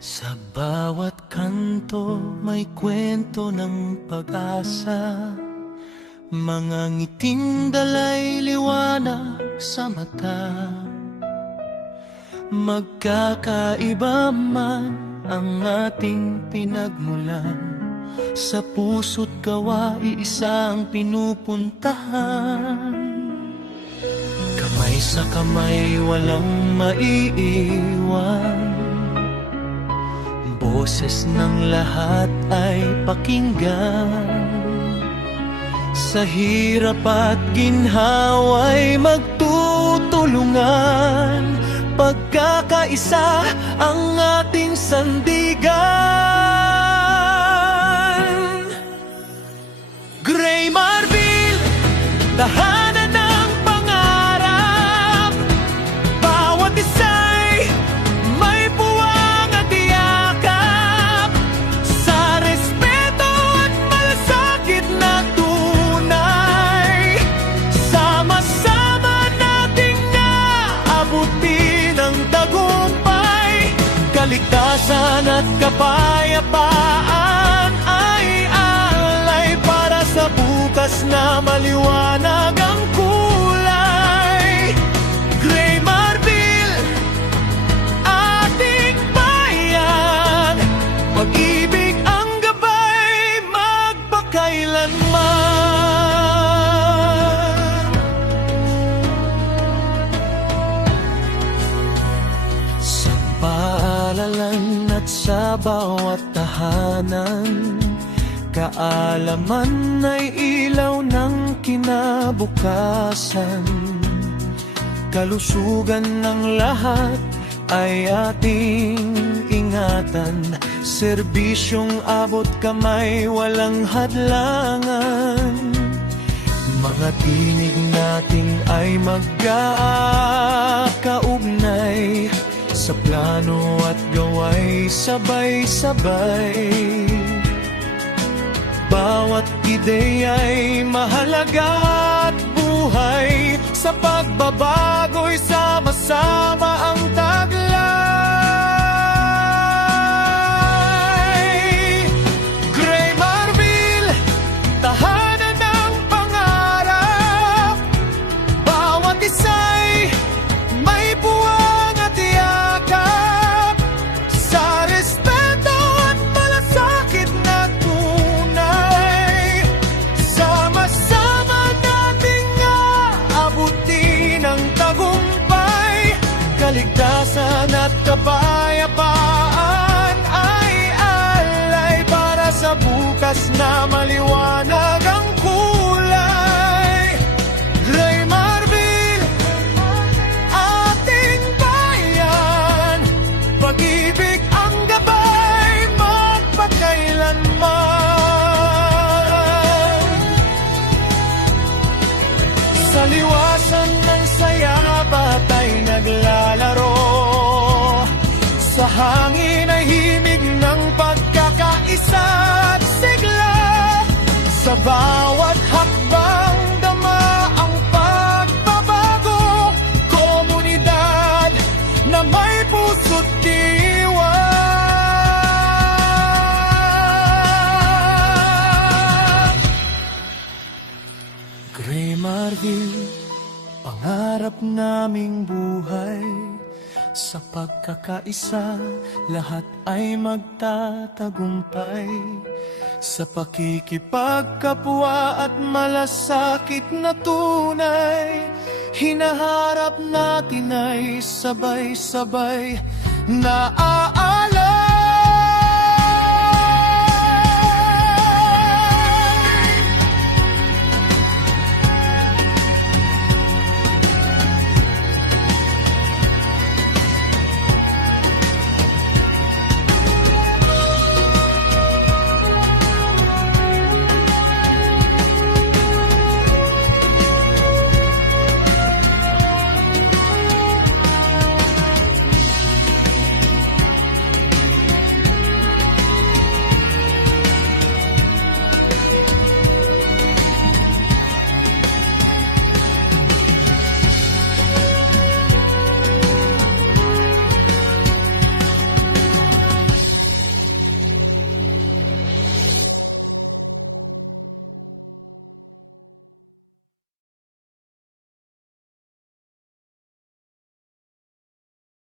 Sa bawat kanto may kwento ng pag-asa, mga ngiting dalay liwanag sa mata. Magkakaiba man ang ating pinagmulan, sa puso't gawa iisa ang pinupuntahan. Kamay sa kamay walang maiiwan, boses ng lahat ay pakinggan. Sa hirap at ginhawa'y magtutulungan, pagkakaisa ang ating sandigan. Gray Marbil, tahanan ng pangarap, bawat isa'y may puwang at yakap. Sa respeto at malasakit na tunay, sama-sama nating naabutin ang tagumpay. Kaligtasan at kapayapaan ay alay para sa bukas na maliwanag ang kulay. Gray Marbil, ating bayan, pag-ibig ang gabay magpakailanman. Sa paaralan at sa bawat tahanan, kaalaman ay ilaw ng kinabukasan. Kalusugan ng lahat ay ating ingatan, serbisyong abot kamay walang hadlangan. Mga tinig natin ay magkakaugnay, sa plano at gaway sabay-sabay. Bawat ideya'y mahalaga at buhay, sa pagbabago'y sama-sama ang taglay. Gray Marbil, tahanan ng pangarap, bawat isa'y may puwang at yakap. Sa respeto at malasakit na tunay, sama-sama nating aabutin ang tagumpay. Kaligtasan at kapayapaan ay alay para sa bukas na maliwanag ang kulay. Gray Marbil, ating bayan, pag-ibig ang gabay magpakailanman. Sa liwasan ng saya batay naglalaro, sa hangin ay himig ng pagkakaisa at sigla. Sa bawat hakbang dama ang pagbabago, komunidad na may puso't diwa. Gray Marbil, pangarap naming buhay, sa pagkakaisa lahat ay magtatagumpay. Sa pakikipagkapwa at malasakit na tunay, hinaharap natin ay sabay-sabay na